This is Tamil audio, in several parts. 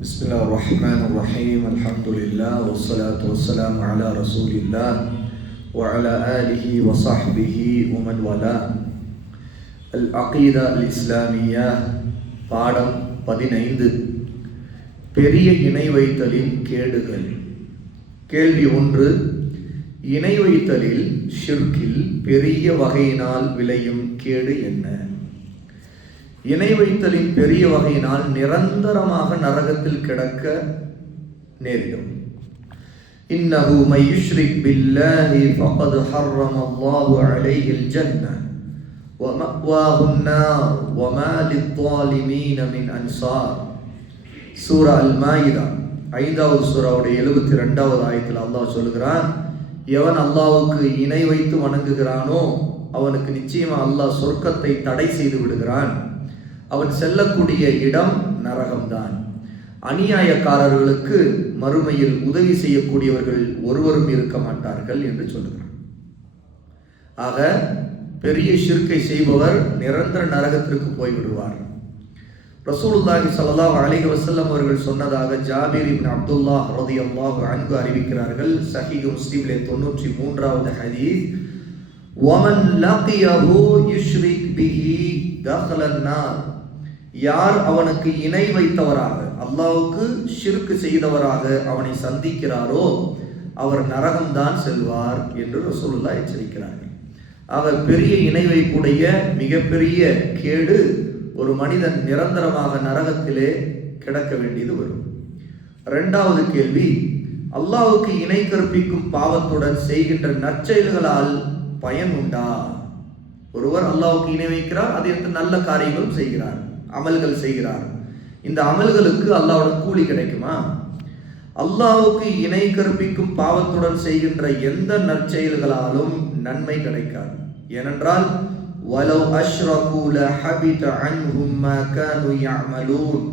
بسم الله الرحمن الرحيم الحمد لله والصلاة والسلام على رسول الله وعلى آله وصحبه ومن والاه. العقيدة الإسلامية பாடம் 15. பெரிய இணை வைத்தலின் கேடுகள். கேள்வி 1. இணை வைத்தலில் ஷிர்கில் பெரிய வகையினால் விளையும் கேடு என்ன? இணை வைத்தலின் பெரிய வகையினால் நிரந்தரமாக நரகத்தில் கிடக்க நேரிடும். இன்னஹு மை யுஷ்ரிக் பில்லாஹி ஃபகத் ஹர்ரமல்லாஹு அலைஹில் ஜன்னah வ மஅவாஹுன் நார் வ மா லிஸ்ஸாலிமீன மின் அன்சார். சூரா அல்-மாயிதா 5வது சூராவுடைய 72வது ஆயத்தில் அல்லாஹ் சொல்கிறான், எவன் அல்லாஹ்வுக்கு இணை வைத்து வணங்குகிறானோ அவனுக்கு நிச்சயமா அல்லாஹ் சொர்க்கத்தை தடை செய்து விடுகிறான். அவன் செல்லக்கூடிய இடம் நரகம்தான். அநியாயக்காரர்களுக்கு மறுமையில் உதவி செய்யக்கூடியவர்கள் ஒருவரும் இருக்க மாட்டார்கள் என்று சொல்லுகிறான். ஆக பெரிய ஷிர்கை செய்பவர் நிரந்தர நரகத்திற்கு போய்விடுவார். ரசூலுல்லாஹி ஸல்லல்லாஹு அலைஹி வஸல்லம் அவர்கள் சொன்னதாக ஜாபிர் இப்னு அப்துல்லாஹ் ரலியல்லாஹு அன்ஹு அறிவிக்கிறார்கள். சஹீஹ் முஸ்லிமிலே 93வது ஹதீஸ், வமன் லகியஹு யுஷ்ரிக் பிஹி தஹலன் நார். யார் அவனுக்கு இணை வைத்தவராக, அல்லாஹ்வுக்கு ஷிர்க் செய்தவராக அவனை சந்திக்கிறாரோ அவர் நரகம்தான் செல்வார் என்று ரசூலுல்லாஹ் எச்சரிக்கிறார்கள். ஆக பெரிய இணை வைப்புடைய மிகப்பெரிய கேடு ஒரு மனிதன் நிரந்தரமாக நரகத்திலே கிடக்க வேண்டியது வரும். 2வது கேள்வி, அல்லாஹ்வுக்கு இணை கற்பிக்கும் பாவத்துடன் செய்கின்ற நற்செயல்களால் பயன் உண்டா? ஒருவர் அல்லாஹ்வுக்கு இணை வைக்கிறார், அதே நல்ல காரியங்களும் செய்கிறார், அமல்கள் செய்கிறார். இந்த அமல்களுக்கு அல்லாஹ்வுடைய கூலி கிடைக்குமா? அல்லாஹ்வுக்கு இணை கற்பிக்கும் பாவத்துடன் செய்கின்ற எந்த நற்செயல்களாலும் நன்மை கிடைக்காது. ஏனென்றால் வலவ் அஷ்ரகு லஹபித அன்ஹும் மா கானூ யஅமலூன்.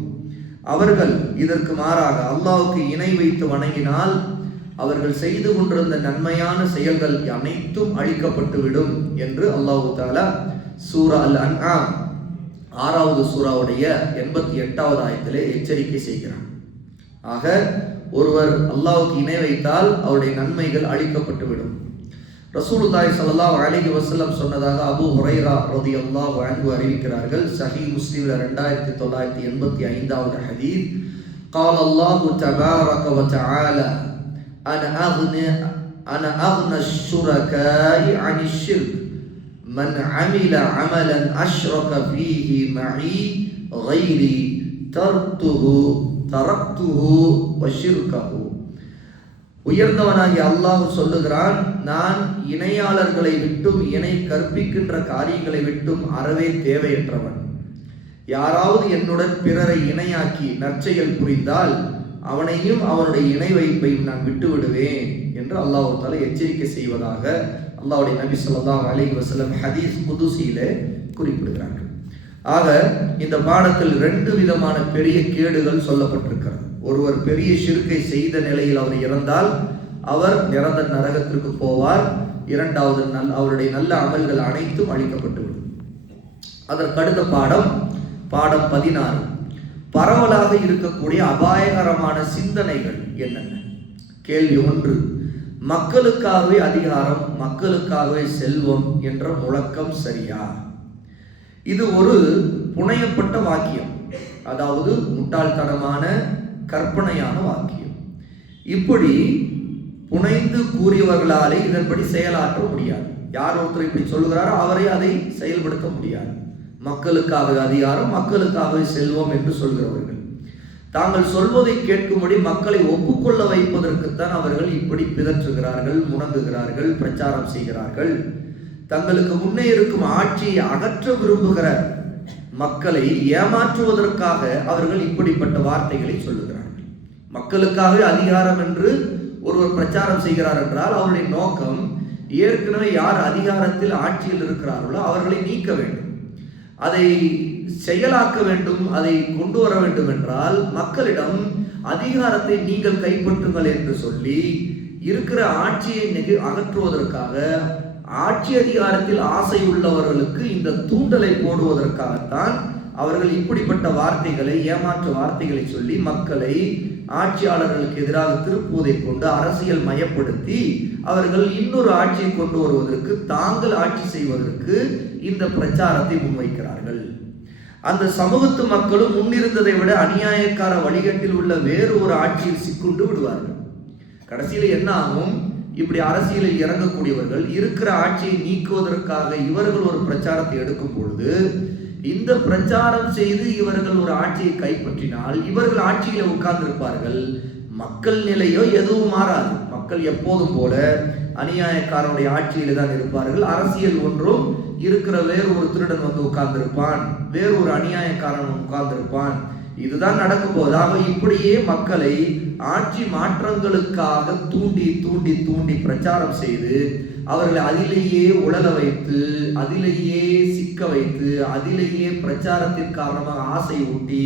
அவர்கள் இதற்கு மாறாக அல்லாஹ்வுக்கு இணை வைத்து வணங்கினால் அவர்கள் செய்து கொண்டிருந்த நன்மையான செயல்கள் அனைத்தும் அழிக்கப்பட்டுவிடும் என்று அல்லாஹ் தஆலா சூரா அல்-அன்ஆம் 6வது சூராவுடைய 88வது ஆயத்திலே எச்சரிக்கை செய்கிறான். ஆக ஒருவர் அல்லாஹ்வுக்கு இணை வைத்தால் அவருடைய நன்மைகள் அழிக்கப்பட்டுவிடும். ரசூலுல்லாஹி ஸல்லல்லாஹு அலைஹி வஸல்லம் சொன்னதாக அபூ ஹுரைரா ரலியல்லாஹு அன்ஹு அறிவிக்கிறார்கள். சஹீஹ் முஸ்லிம்ல 2985வது ஹதீஸ், قال الله تبارك وتعالى أنا أغنى الشركاء عن الشرك من عمل عملا أشرك فيه معي غيري تركته وشركه. உயர்ந்தவனாகிய அல்லாஹ் சொல்லுகிறான், நான் இணையாளர்களை விட்டும் இணை கற்பிக்கின்ற காரியங்களை விட்டும் அறவே தேவையற்றவன். யாராவது என்னுடன் பிறரை இணையாக்கி நற்செயல் புரிந்தால் அவனையும் அவனுடைய இணை வைப்பையும் நான் விட்டு விடுவேன் என்று அல்லாஹ் தஆலா எச்சரிக்கை செய்வதாக அல்லாஹ்வுடைய நபி ஸல்லல்லாஹு அலைஹி வஸல்லம் ஹதீஸ் குதுஸியிலே குறிப்பிடுகிறார்கள். ஆக இந்த பாடத்தில் 2 விதமான பெரிய கேடுகள் சொல்லப்பட்டிருக்கிறது. ஒருவர் பெரிய ஷிர்கை செய்த நிலையில் அவர் இறந்தால் அவர் நிரந்தர நரகத்திற்கு போவார். 2வது அவருடைய நல்ல அமல்கள் அனைத்தும் அழிக்கப்பட்டுவிடும். அதற்கடுத்த பாடம் 16. பரவலாக இருக்கக்கூடிய அபாயகரமான சிந்தனைகள் என்னென்ன? கேள்வி 1. மக்களுக்காகவே அதிகாரம், மக்களுக்காகவே செல்வம் என்ற முழக்கம் சரியா? இது ஒரு புனையப்பட்ட வாக்கியம், அதாவது முட்டாள்தனமான கற்பனையான வாக்கியம். இப்படி புனைந்து கூறியவர்களாலே இதன்படி செயலாற்ற முடியாது. யார் ஒருத்தர் இப்படி சொல்லுகிறாரோ அவரை அதை செயல்படுத்த முடியாது. மக்களுக்காக அதிகாரம், மக்களுக்காகவே செல்வம் என்று சொல்கிறவர்கள் தாங்கள் சொல்வதை கேட்கும்படி மக்களை ஒப்புக்கொள்ள வைப்பதற்குத்தான் அவர்கள் இப்படி பிதற்றுகிறார்கள், முணங்குகிறார்கள், பிரச்சாரம் செய்கிறார்கள். தங்களுக்கு முன்னே இருக்கும் ஆட்சியை அகற்ற விரும்புகிற மக்களை ஏமாற்றுவதற்காக அவர்கள் இப்படிப்பட்ட வார்த்தைகளை சொல்லுகிறார்கள். மக்களுக்காகவே அதிகாரம் என்று ஒருவர் பிரச்சாரம் செய்கிறார் என்றால் அவருடைய நோக்கம் ஏற்கனவே யார் அதிகாரத்தில் ஆட்சியில் இருக்கிறார்களோ அவர்களை நீக்க வேண்டும், அதை செயலாக்க வேண்டும், அதை கொண்டு வர வேண்டும் என்றால் மக்களிடம் அதிகாரத்தை நீங்கள் கைப்பற்றுங்கள் என்று சொல்லி இருக்கிற ஆட்சியை அகற்றுவதற்காக, ஆட்சி அதிகாரத்தில் ஆசை உள்ளவர்களுக்கு இந்த தூண்டலை போடுவதற்காகத்தான் அவர்கள் இப்படிப்பட்ட வார்த்தைகளை, ஏமாற்று வார்த்தைகளை சொல்லி மக்களை ஆட்சியாளர்களுக்கு எதிராக திருப்புவதை கொண்டு அரசியல் மயப்படுத்தி அவர்கள் இன்னொரு ஆட்சியை கொண்டு வருவதற்கு, தாங்கள் ஆட்சி செய்வதற்கு இந்த பிரச்சாரத்தை முன்வைக்கிறார்கள். அந்த சமூகத்து மக்களும் முன்னிருந்ததை விட அநியாயக்கார வழிகாட்டில் உள்ள வேறு ஒரு ஆட்சியில் சிக்குண்டு விடுவார்கள். கடைசியில் என்ன ஆகும்? இப்படி அரசியலில் இறங்கக்கூடியவர்கள் இருக்கிற ஆட்சியை நீக்குவதற்காக இவர்கள் ஒரு பிரச்சாரத்தை எடுக்கும் பொழுது, இந்த பிரச்சாரம் செய்து இவர்கள் ஒரு ஆட்சியை கைப்பற்றினால் இவர்கள் ஆட்சியில உட்கார்ந்திருப்பார்கள். மக்கள் நிலையோ எதுவும் மாறாது. மக்கள் எப்போதும் போல அநியாயக்காரனுடைய ஆட்சியில தான் இருப்பார்கள். அரசியல் ஒன்றும் இருக்கிற வேறு ஒரு திருடன் வந்து உட்கார்ந்திருப்பான், வேறு ஒரு அநியாயக்காரன் உட்கார்ந்திருப்பான். இதுதான் நடக்க போவதாக இப்படியே மக்களை ஆட்சி மாற்றங்களுக்காக தூண்டி தூண்டி தூண்டி பிரச்சாரம் செய்து அவர்களை அதிலேயே உழல வைத்து, அதிலேயே சிக்க வைத்து, அதிலேயே பிரச்சாரத்தின் காரணமாக ஆசை ஊட்டி,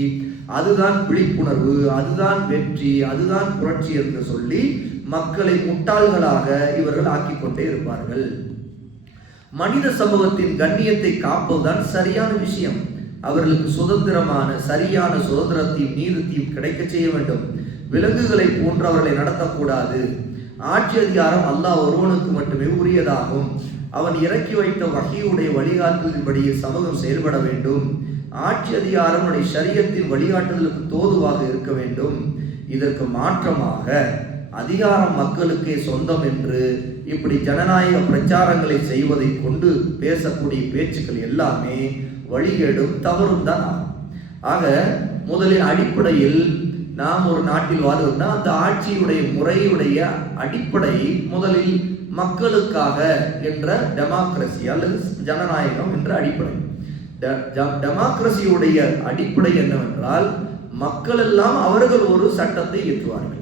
அதுதான் விழிப்புணர்வு, அதுதான் வெற்றி, அதுதான் புரட்சி என்று சொல்லி மக்களை முட்டாள்களாக இவர்கள் ஆக்கிக் கொண்டே இருப்பார்கள். மனித சமூகத்தின் கண்ணியத்தை காப்பதுதான் சரியான விஷயம். அவர்களுக்கு சுதந்திரமான சரியான சுதந்திரத்தையும் நீதியையும் கிடைக்க செய்ய வேண்டும். விலங்குகளை போன்று அவர்களை நடத்தக்கூடாது. ஆட்சி அதிகாரம் அல்லாஹ் ஒருவனுக்கு மட்டுமே உரியதாகும். அவன் இறக்கி வைத்த வஹீயுடைய வழிகாட்டுதலின்படியே சமூகம் செயல்பட வேண்டும். ஆட்சி அதிகாரம் ஷரியத்தின் வழிகாட்டுதலுக்கு தோதுவாக இருக்க வேண்டும். இதற்கு மாற்றமாக அதிகாரம் மக்களுக்கே சொந்தம் என்று இப்படி ஜனநாயக பிரச்சாரங்களை செய்வதை கொண்டு பேசக்கூடிய பேச்சுக்கள் எல்லாமே வழிகேடும் தவறும் தான் ஆகும். ஆக முதலில் அடிப்படையில் நாம் ஒரு நாட்டில் வாழ்வோம்னா அந்த ஆட்சியுடைய முறையுடைய அடிப்படை முதலில் மக்களுக்காக என்ற டெமோக்ரசி அல்லது ஜனநாயகம் என்ற அடிப்படை. டெமோக்ரசியுடைய அடிப்படை என்னவென்றால் மக்கள் எல்லாம் அவர்கள் ஒரு சட்டத்தை இயற்றுவார்கள்.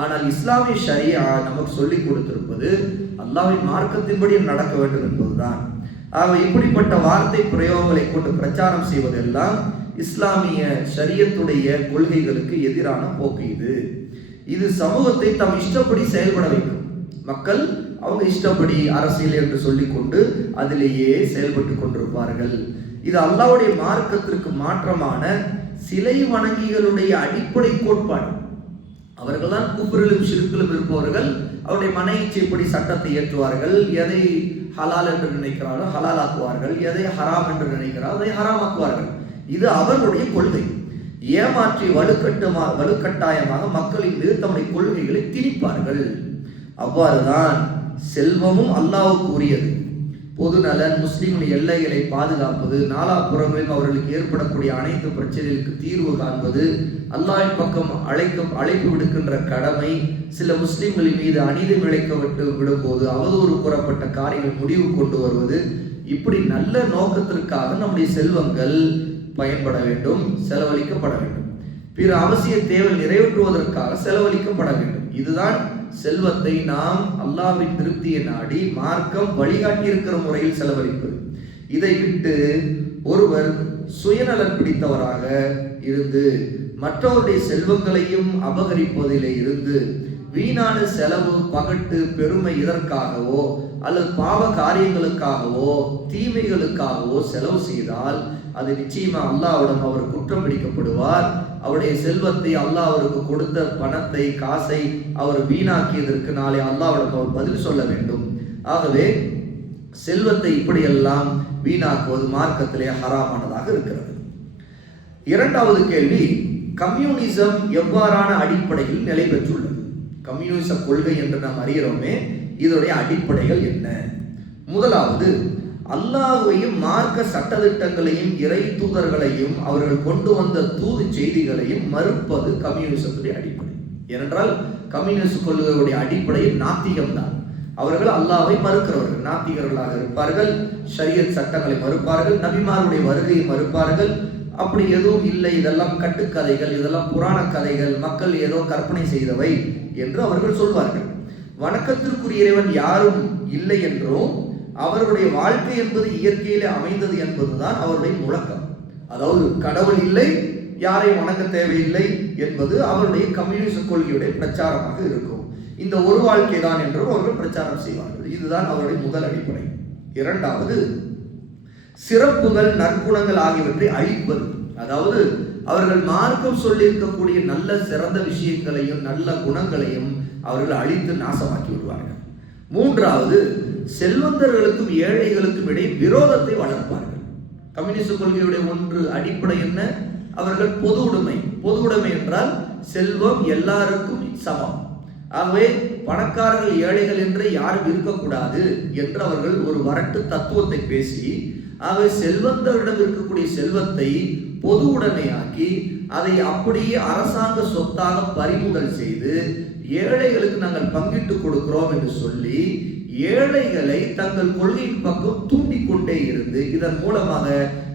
ஆனால் இஸ்லாமிய ஷரியா நமக்கு சொல்லிக் கொடுத்திருப்பது அல்லாஹ்வின் மார்க்கத்தின்படி நடக்க வேண்டும் என்பதுதான். ஆக இப்படிப்பட்ட வார்த்தை பிரயோகங்களை கொண்டு பிரச்சாரம் செய்வதெல்லாம் இஸ்லாமிய ஷரியத்துடைய கொள்கைகளுக்கு எதிரான போக்கு. இது சமூகத்தை தம் இஷ்டப்படி செயல்பட வைக்கும். மக்கள் அவங்க இஷ்டப்படி அரசியல் என்று சொல்லிக் கொண்டு அதிலேயே செயல்பட்டு கொண்டிருப்பார்கள். இது அல்லாஹ்வுடைய மார்க்கத்திற்கு மாற்றமான சிலை வணங்கிகளுடைய அடிப்படை கோட்பாடு. அவர்கள் தான் குஃப்ரிலும் ஷிர்கிலும் இருப்பவர்கள். அவருடைய மன இச்சைப்படி சட்டத்தை ஏற்றுவார்கள். எதை ஹலால் என்று நினைக்கிறாரோ ஹலால் ஆக்குவார்கள், எதை ஹராம் என்று நினைக்கிறாரோ அதை ஹராம் ஆக்குவார்கள். இது அவர்களுடைய கொள்கை. ஏமாற்றி வலுக்கட்டாயமாக மக்களின் மீது தம்முடைய கொள்கைகளை திணிப்பார்கள். அவ்வாறுதான் செல்வமும் அல்லாஹ்வுக்கு உரியது. பொது நலன், முஸ்லிம்களின் எல்லைகளை பாதுகாப்பது, நாலாபுறங்களிலும் அவர்களுக்கு ஏற்படக்கூடிய அனைத்து பிரச்சனைகளுக்கு தீர்வு காண்பது, அல்லாஹ்வின் பக்கம் அழைப்பு விடுக்கின்ற கடமை, சில முஸ்லிம்களின் மீது அநீதம் இழைக்கப்பட்டு விடும்போது அவதூறு கூறப்பட்ட காரியங்கள் முடிவு கொண்டு வருவது, இப்படி நல்ல நோக்கத்திற்காக நம்முடைய செல்வங்கள் பயன்பட வேண்டும், செலவழிக்கப்பட வேண்டும். பிற அவசிய தேவை நிறைவேற்றுவதற்காக செலவழிக்கப்பட வேண்டும். இதுதான் செல்வத்தை நாம் அல்லாஹ்வின் திருப்தியை நாடி மார்க்கம் வழிகாட்டி இருக்கிற முறையில் செலவழிப்பது. இதை விட்டு ஒருவர் சுயநலன் பிடித்தவராக இருந்து மற்றவருடைய செல்வங்களையும் அபகரிப்பதிலே இருந்து வீணான செலவு, பகட்டு, பெருமை இதற்காகவோ அல்லது பாவ காரியங்களுக்காகவோ தீமைகளுக்காகவோ செலவு செய்தால் அது நிச்சயமா அல்லாஹ்விடம் அவர் குற்றம் பிடிக்கப்படுவார். அவருடைய செல்வத்தை, அல்லாஹ் அவருக்கு கொடுத்த பணத்தை, காசை அவர் வீணாக்கியதற்கு நாளை அல்லாஹ்விடம் அவர் பதில் சொல்ல வேண்டும். ஆகவே செல்வத்தை இப்படியெல்லாம் வீணாக்குவது மார்க்கத்திலே ஹராமானதாக இருக்கிறது. இரண்டாவது கேள்வி, கம்யூனிசம் எவ்வாறான அடிப்படையில் நிலை பெற்றுள்ளது? கம்யூனிச கொள்கை என்று நாம் அறிகிறோமே, இதனுடைய அடிப்படைகள் என்ன? முதலாவது, அல்லாஹ்வையும் மார்க்க சட்டதிட்டங்களையும் இறை தூதர்களையும் அவர்கள் கொண்டு வந்த தூது செய்திகளையும் மறுப்பது கம்யூனிசத்துடைய அடிப்படை. ஏனென்றால் கம்யூனிச கொள்கையுடைய அடிப்படையில் நாத்திகம் தான். அவர்கள் அல்லாஹ்வை மறுக்கிறவர்கள், நாத்திகர்களாக இருப்பார்கள். ஷரியத் சட்டங்களை மறுப்பார்கள், நபிமாருடைய வருகையை மறுப்பார்கள். அப்படி எதுவும் இல்லை, இதெல்லாம் கட்டுக்கதைகள், இதெல்லாம் புராண கதைகள், மக்கள் ஏதோ கற்பனை செய்தவை என்று அவர்கள் சொல்வார்கள். வணக்கத்திற்குரிய இறைவன் யாரும் இல்லை என்றும் அவர்களுடைய வாழ்க்கை என்பது இயற்கையிலே அமைந்தது என்பதுதான் அவருடைய முழக்கம். அதாவது கடவுள் இல்லை, யாரை வணங்க தேவையில்லை என்பது அவருடைய கம்யூனிச கொள்கையுடைய பிரச்சாரமாக இருக்கும். இந்த ஒரு வாழ்க்கை தான் என்றும் அவர்கள் பிரச்சாரம் செய்வார்கள். இதுதான் அவருடைய முதல் அடிப்படை. இரண்டாவது, சிறப்புகள், நற்குணங்கள் ஆகியவற்றை அழிப்பது. அதாவது அவர்கள் மார்க்கம் சொல்லி இருக்கக்கூடிய நல்ல சிறந்த விஷயங்களையும் நல்ல குணங்களையும் அவர்கள் அழித்து நாசமாக்கி விடுவார்கள். மூன்றாவது, செல்வந்தர்களுக்கும் ஏழைகளுக்கும் இடையே விரோதத்தை வளர்ப்பார்கள். கம்யூனிஸ்ட் கொள்கையுடைய ஒன்று அடிப்படை என்ன? அவர்கள் பொது உடைமை. பொது உடைமை என்றால் செல்வம் எல்லாருக்கும் சமம். ஆகவே பணக்காரர்கள் ஏழைகள் என்று யாரும் இருக்கக்கூடாது என்று அவர்கள் ஒரு வரட்டு தத்துவத்தை பேசி, ஆகவே செல்வந்தரிடம் இருக்கக்கூடிய செல்வத்தை பொது உடைமையாக்கி அதை அப்படியே அரசாங்க சொத்தாக பறிமுதல் செய்து ஏழைகளுக்கு நாங்கள் பங்கிட்டு கொடுக்கிறோம் என்று சொல்லி ஏழைகளை தங்கள் கொள்கையின் பக்கம் தூண்டிக்கொண்டே இருந்து இதன் மூலமாக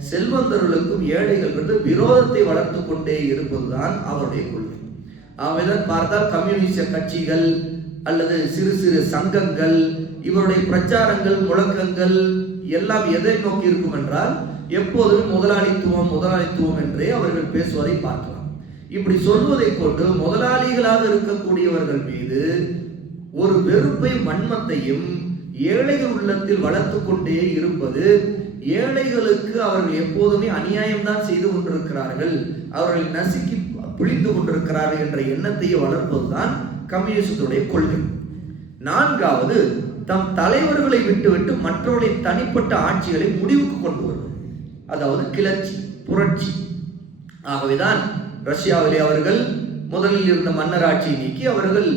செல்வந்தர்களுக்கும் ஏழைகள் விரோதத்தை வளர்த்து கொண்டே இருப்பதுதான் அவருடைய கொள்கை. ஆகவேதான் பார்த்தால் கம்யூனிஸ்ட கட்சிகள் அல்லது சிறு சிறு சங்கங்கள் இவருடைய பிரச்சாரங்கள் முழக்கங்கள் எல்லாம் எதை நோக்கி இருக்கும் என்றால் எப்போதுமே முதலாளித்துவம் முதலாளித்துவம் என்றே அவர்கள் பேசுவதை பார்க்கலாம். இப்படி சொல்வதை கொண்டு முதலாளிகளாக இருக்கக்கூடியவர்கள் மீது ஒரு வெறுப்பை வன்மத்தையும் ஏழைகள் உள்ளத்தில் வளர்த்து கொண்டே இருப்பது, ஏழைகளுக்கு அவர்கள் எப்போதுமே அநியாயம்தான் செய்து கொண்டிருக்கிறார்கள், அவர்களை நசுக்கி பிழிந்து கொண்டிருக்கிறார்கள் என்ற எண்ணத்தையே வளர்ப்பதுதான் கம்யூனிஸ்டுடைய கொள்கை. நான்காவது, தம் தலைவர்களை விட்டுவிட்டு மற்றவர்களின் தனிப்பட்ட ஆட்சிகளை முடிவுக்கு கொண்டு வருவது, அதாவது கிளர்ச்சி, புரட்சி. ஆகவேதான் ரஷ்யாவிலே அவர்கள் முதலில் இருந்த மன்னர் ஆட்சியை நீக்கி அவர்கள்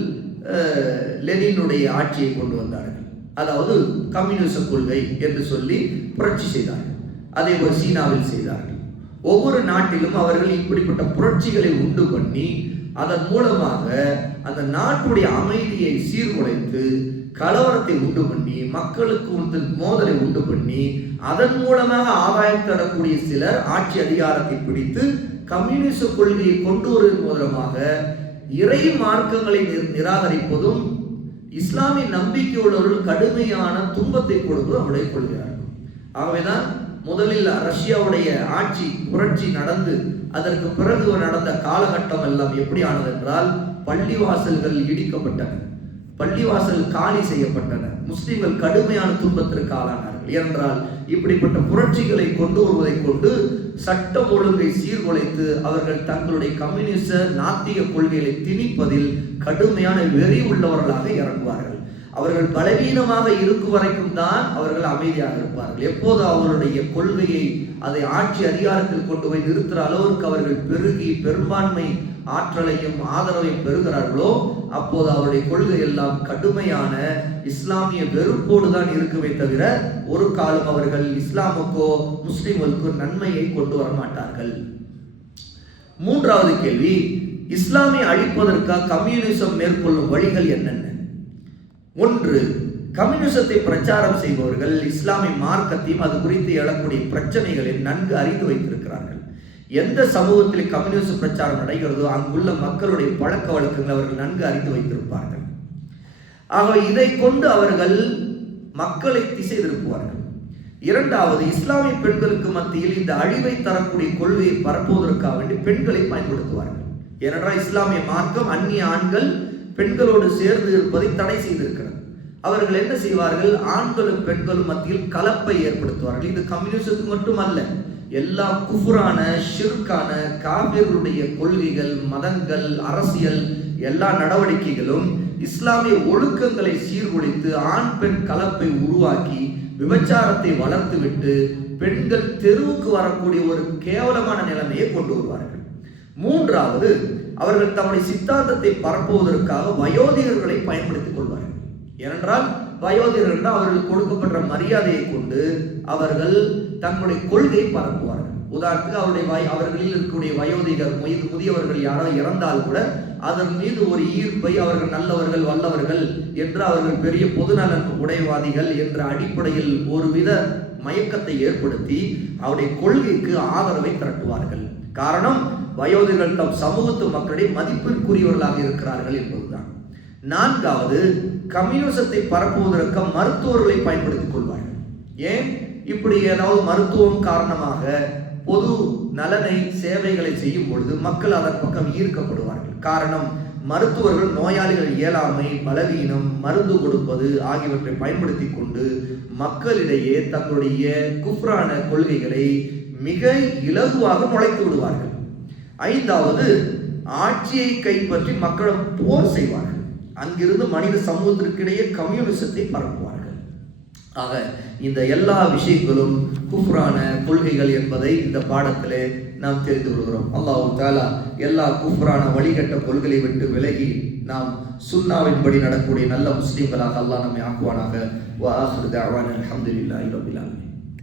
லெனினுடைய ஆட்சியை கொண்டு வந்தார்கள். அதாவது கம்யூனிச கொள்கை என்று சொல்லி புரட்சி செய்தார்கள். அதே போல் சீனாவில் செய்தார்கள். ஒவ்வொரு நாட்டிலும் அவர்கள் இப்படிப்பட்ட புரட்சிகளை உண்டு பண்ணி அதன் மூலமாக அந்த நாட்டுடைய அமைதியை சீர்குலைத்து கலவரத்தை உண்டு பண்ணி மக்களுக்கு மோதலை உண்டு பண்ணி அதன் மூலமாக ஆதாயம் தரக்கூடிய சிலர் ஆட்சி அதிகாரத்தை பிடித்து கம்யூனிச கொள்கையை கொண்டு வருவதன் மூலமாக இறை மார்க்கங்களை நிராகரிப்பதும் இஸ்லாமிய நம்பிக்கை உள்ளவர்கள் கடுமையான துன்பத்தை கொடுப்பது அவருடைய கொள்கையாகும். ஆகவேதான் முதலில் ரஷ்யாவுடைய ஆட்சி புரட்சி நடந்து அதற்கு பிறகு நடந்த காலகட்டம் எல்லாம் எப்படி ஆனது என்றால் பள்ளிவாசல்கள் இடிக்கப்பட்டன, பள்ளிவாசல் காலி செய்யப்பட்டன, முஸ்லிம்கள் கடுமையான துன்பத்திற்கு ஆளானார்கள். ஏனென்றால் இப்படிப்பட்ட புரட்சிகளை கொண்டு வருவதை கொண்டு சட்டம் ஒழுங்கை சீர்குலைத்து அவர்கள் தங்களுடைய கம்யூனிச நாத்திக கொள்கைகளை திணிப்பதில் கடுமையான வெறி உள்ளவர்களாக இறங்குவார்கள். அவர்கள் பலவீனமாக இருக்கும் வரைக்கும் தான் அவர்கள் அமைதியாக இருப்பார்கள். எப்போது அவருடைய கொள்கையை அதை ஆட்சி அதிகாரத்தில் கொண்டு போய் நிறுத்துகிற அளவுக்கு அவர்கள் பெருகி பெரும்பான்மை ஆற்றலையும் ஆதரவையும் பெறுகிறார்களோ அப்போது அவருடைய கொள்கை எல்லாம் கடுமையான இஸ்லாமிய வெறுப்போடு தான் இருக்குமே தவிர ஒரு காலம் அவர்கள் இஸ்லாமுக்கோ முஸ்லிம்களுக்கோ நன்மையை கொண்டு வர மாட்டார்கள். மூன்றாவது கேள்வி, இஸ்லாமை அழிப்பதற்காக கம்யூனிசம் மேற்கொள்ளும் வழிகள் என்னென்ன? ஒன்று, கம்யூனிசத்தை பிரச்சாரம் செய்பவர்கள் இஸ்லாமிய மார்க்கத்தையும் அது குறித்து எழக்கூடிய பிரச்சனைகளை நன்கு அறிந்து வைத்திருக்கிறார்கள். எந்த சமூகத்தில் கம்யூனிச பிரச்சாரம் நடைகிறதோ அங்குள்ள மக்களுடைய பழக்க வழக்கங்களை அவர்கள் நன்கு அறிந்து வைத்திருப்பார்கள். ஆக இதை கொண்டு அவர்கள் மக்களை திசை திருப்புவார்கள். இரண்டாவது, இஸ்லாமிய பெண்களுக்கு மத்தியில் இந்த அழிவை தரக்கூடிய கொள்கையை பரப்புவதற்காக வேண்டி பெண்களை பயன்படுத்துவார்கள். ஏனென்றால் இஸ்லாமிய மார்க்கம் அந்நிய ஆண்கள் பெண்களோடு சேர்ந்து இருப்பதை தடை செய்திருக்கிறது. அவர்கள் என்ன செய்வார்கள்? ஆண்களும் பெண்களும் மத்தியில் கலப்பை ஏற்படுத்துவார்கள். இது கம்யூனிசத்துக்கு மட்டுமல்ல, எல்லா குஃபுரான ஷிர்கான காபிர்களுடைய கொள்கைகள், மதங்கள், அரசியல் எல்லா நடவடிக்கைகளும் இஸ்லாமிய ஒழுக்கங்களை சீர்குலைத்து ஆண் பெண் கலப்பை உருவாக்கி விபச்சாரத்தை வளர்த்துவிட்டு பெண்கள் தெருவுக்கு வரக்கூடிய ஒரு கேவலமான நிலைமையை கொண்டு வருவார்கள். மூன்றாவது, அவர்கள் தம்முடைய சித்தாந்தத்தை பரப்புவதற்காக வயோதிகர்களை பயன்படுத்திக் கொள்வார்கள். ஏனென்றால் வயோதிகர்கள் அவர்களுக்கு கொடுக்கப்பட்ட மரியாதையை கொண்டு அவர்கள் தங்களுடைய கொள்கையை பரப்புவார்கள். உதாரணத்துக்கு அவர்களில் இருக்கக்கூடிய வயோதிகர் முதியவர்கள் யாரோ இறந்தால் கூட அதன் மீது ஒரு ஈர்ப்பை அவர்கள் நல்லவர்கள் வல்லவர்கள் என்று அவர்கள் பெரிய பொதுநலன் உடையவாதிகள் என்ற அடிப்படையில் ஒருவித மயக்கத்தை ஏற்படுத்தி அவருடைய கொள்கைக்கு ஆதரவை திரட்டுவார்கள். காரணம், வயோதிகர்கள் தம் சமூகத்து மக்களிடையே மதிப்பிற்குரியவர்களாக இருக்கிறார்கள் என்பதுதான். நான்காவது, கம்யூனிசத்தை பரப்புவதற்கு மருத்துவர்களை பயன்படுத்திக் கொள்வார்கள். ஏன்? இப்படி ஏதாவது மருத்துவம் காரணமாக பொது நலனை சேவைகளை செய்யும் பொழுது மக்கள் அதன் பக்கம் ஈர்க்கப்படுவார்கள். காரணம், மருத்துவர்கள் நோயாளிகள் இயலாமை, பலவீனம், மருந்து கொடுப்பது ஆகியவற்றை பயன்படுத்தி கொண்டு மக்களிடையே தங்களுடைய குஃப்ரான கொள்கைகளை மிக இலகுவாக நுழைத்து விடுவார்கள். ஐந்தாவது, ஆட்சியை கைப்பற்றி மக்களிடம் போர் செய்வார்கள். அங்கிருந்து மனித சமூகத்திற்கிடையே கம்யூனிசத்தை பரப்புவார்கள். ஆக இந்த எல்லா விஷயங்களும் குஃப்ரான கொள்கைகள் என்பதை இந்த பாடத்திலே நாம் தெரிந்து கொள்கிறோம். அல்லாஹ் தஆலா எல்லா குஃப்ரான வழிகட்ட கொள்கைகளை விட்டு விலகி நாம் சுன்னாவின்படி நடக்கக்கூடிய நல்ல முஸ்லிம்களாக அல்லாஹ் நம்மை ஆக்குவானாக. வ ஆகிரு தஅவானா அல்ஹம்துலில்லாஹி ரப்பில் ஆலமீன்.